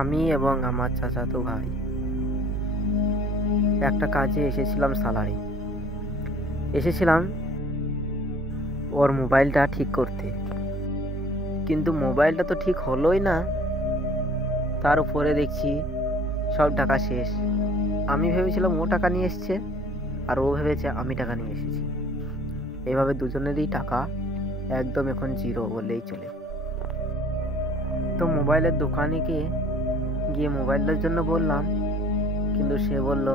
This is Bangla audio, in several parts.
আমি এবং আমার চাচাতো ভাই একটা কাজে এসেছিলাম সালারে। এসেছিলাম ওর মোবাইলটা ঠিক করতে, কিন্তু মোবাইলটা তো ঠিক হলোই না। তার উপরে দেখছি সব টাকা শেষ। আমি ভেবেছিলাম ও টাকা নিয়ে এসছে, আর ও ভেবেছে আমি টাকা নিয়ে এসেছি। এভাবে দুজনেরই টাকা একদম এখন জিরো বললেই চলে। তো মোবাইলের দোকানে গিয়ে মোবাইলটার জন্য বললাম, কিন্তু সে বলল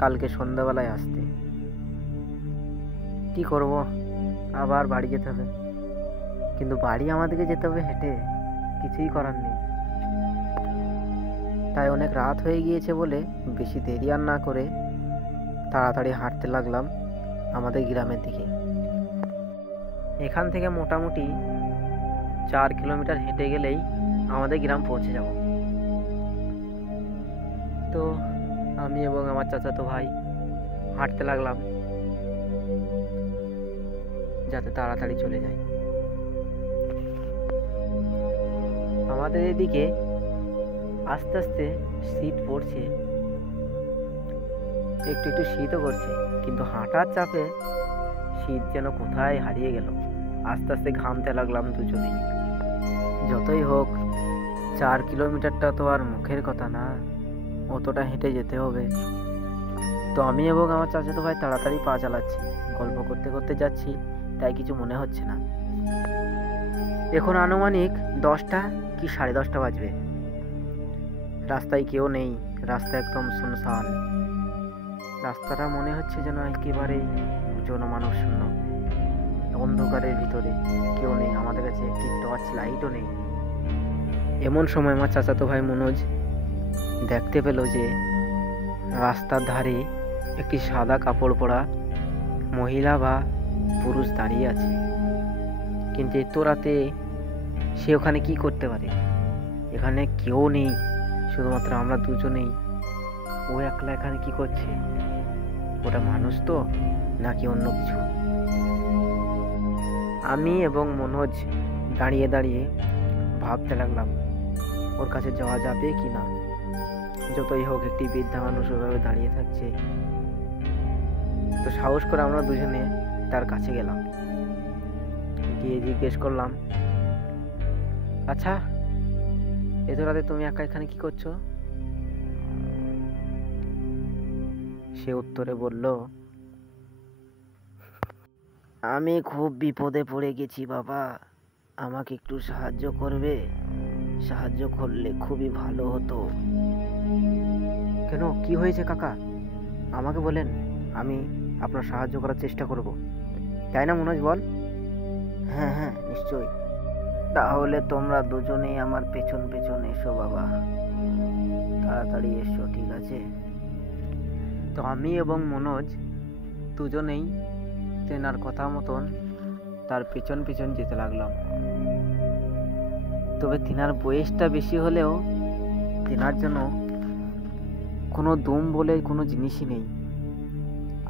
কালকে সন্ধ্যাবেলায় আসতে। কি করব, আবার বাড়ি যেতে হবে। কিন্তু বাড়ি আমাদেরকে যেতে হবে হেঁটে, কিছুই করার নেই। তাই অনেক রাত হয়ে গিয়েছে বলে বেশি দেরি আর না করে তাড়াতাড়ি হাঁটতে লাগলাম আমাদের গ্রামের দিকে। এখান থেকে মোটামুটি 4 কিলোমিটার হেঁটে গেলেই আমাদের গ্রাম পৌঁছে যাব। তো আমি এবং আমার চাচাতো ভাই হাঁটতে লাগলাম যাতে তাড়াতাড়ি চলে যাই। আমাদের এদিকে আস্তে আস্তে শীত পড়ছে, একটু একটু শীতও করছে, কিন্তু হাঁটার চাপে শীত যেন কোথায় হারিয়ে গেল। আস্তে আস্তে ঘামতে লাগলাম দুজনেই। যতই হোক 4 কিলোমিটারটা তো আর মুখের কথা না, অতটা হেঁটে যেতে হবে। তো আমি এবং আমার চাচাতো ভাই তাড়াতাড়ি পা চালাচ্ছি, গল্প করতে করতে যাচ্ছি, তাই কিছু মনে হচ্ছে না। এখন আনুমানিক 10টা কি 10:30 বাজবে। রাস্তায় কেউ নেই, রাস্তা একদম শুনশান। রাস্তাটা মনে হচ্ছে যেন একেবারেই জনমানব শূন্য। অন্ধকারের ভিতরে কেউ নেই, আমাদের কাছে একটি টর্চ লাইটও নেই। এমন সময় আমার চাচাতো ভাই মনোজ দেখতে পেল যে রাস্তার ধারে একটি সাদা কাপড় পরা মহিলা বা পুরুষ দাঁড়িয়ে আছে। কিন্তু এত রাতে সে ওখানে কি করতে পারে? এখানে কেউ নেই, শুধুমাত্র আমরা দুজনেই। ও একলা এখানে কি করছে? ওটা মানুষ তো নাকি অন্য কিছু? আমি এবং মনোজ দাঁড়িয়ে দাঁড়িয়ে ভাবতে লাগলাম ওর কাছে যাওয়া যাবে কি না। যতই হোক একটি বৃদ্ধা মানুষ ওভাবে দাঁড়িয়ে থাকছে। তো সাহস করে আমরা দুজনে তার কাছে গেলাম, গিয়ে জিজ্ঞেস করলাম, আচ্ছা এত রাতে তুমি একা এখানে কি করছো? সে উত্তরে বলল, আমি খুব বিপদে পড়ে গেছি বাবা, আমাকে একটু সাহায্য করবে? সাহায্য করলে খুবই ভালো হতো। কেন, কি হয়েছে কাকা? আমাকে বলেন, আমি আপনার সাহায্য করার চেষ্টা করব। তাই না মনোজ, বল? হ্যাঁ হ্যাঁ, নিশ্চয়ই। তাহলে তোমরা দুজনেই আমার পেছন পেছন এসো বাবা, তাড়াতাড়ি এসো, ঠিক আছে? তো আমি এবং মনোজ দুজনেই তেনার কথা মতন তার পেছন পেছন যেতে লাগলাম। তবে তেনার বয়সটা বেশি হলেও তেনার জন্য কোনো দম বলে কোনো জিনিসই নেই।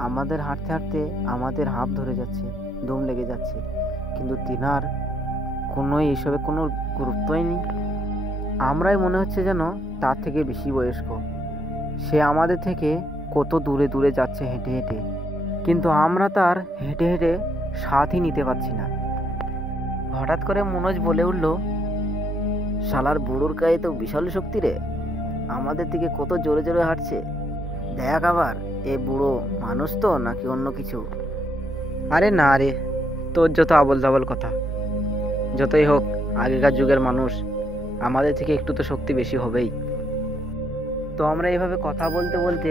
আমাদের হাঁটতে হাঁটতে আমাদের হাঁপ ধরে যাচ্ছে, দম লেগে যাচ্ছে, কিন্তু তেনার কোনো এইসবে কোনো গুরুত্বই নেই। আমরাই মনে হচ্ছে যেন তার থেকে বেশি বয়স্ক। সে আমাদের থেকে কত দূরে দূরে যাচ্ছে হেঁটে হেঁটে, কিন্তু আমরা তার হেঁটে হেঁটে সাথই নিতে পারছি না। হঠাৎ করে মনোজ বলে উঠল, শালার বুড়োর গায়ে তো বিশাল শক্তি রে, আমাদের দিকে কত জোরে জোরে হাঁটছে। দেখ আবার এ বুড়ো মানুষ তো নাকি অন্য কিছু। আরে না রে, তোর যত আবল তাবল কথা। যতই হোক আগেকার যুগের মানুষ, আমাদের থেকে একটু তো শক্তি বেশি হবেই। তো আমরা এইভাবে কথা বলতে বলতে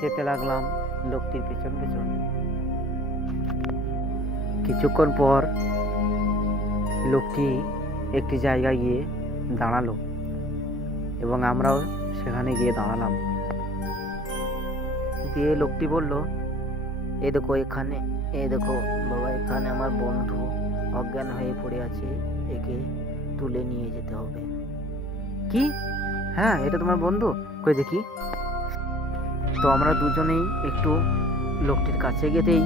যেতে লাগলাম লোকটির পেছন পেছন। কিছুক্ষণ পর লোকটি একটি জায়গায় গিয়ে দাঁড়ালো এবং আমরাও সেখানে গিয়ে দাঁড়ালাম। দিয়ে লোকটি বলল, এ দেখো এখানে, এ দেখো বাবা, এখানে আমার বন্ধু অজ্ঞান হয়ে পড়ে আছে, একে তুলে নিয়ে যেতে হবে। কি? হ্যাঁ, এটা তোমার বন্ধু? কই দেখি। তো আমরা দুজনেই একটু লোকটির কাছে গেতেই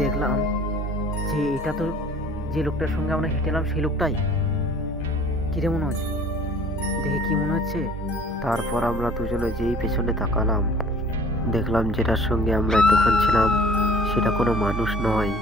দেখলাম যে এটা তো যে লোকটার সঙ্গে আমরা হেঁটেলাম সেই লোকটাই। কিরে মনোজ, দেখে কি মনে হচ্ছে? তারপর আমরা দুজনে যেই পেছনে তাকালাম, দেখলাম যেটার সঙ্গে আমরা এতক্ষণ ছিলাম সেটা কোনো মানুষ নয়,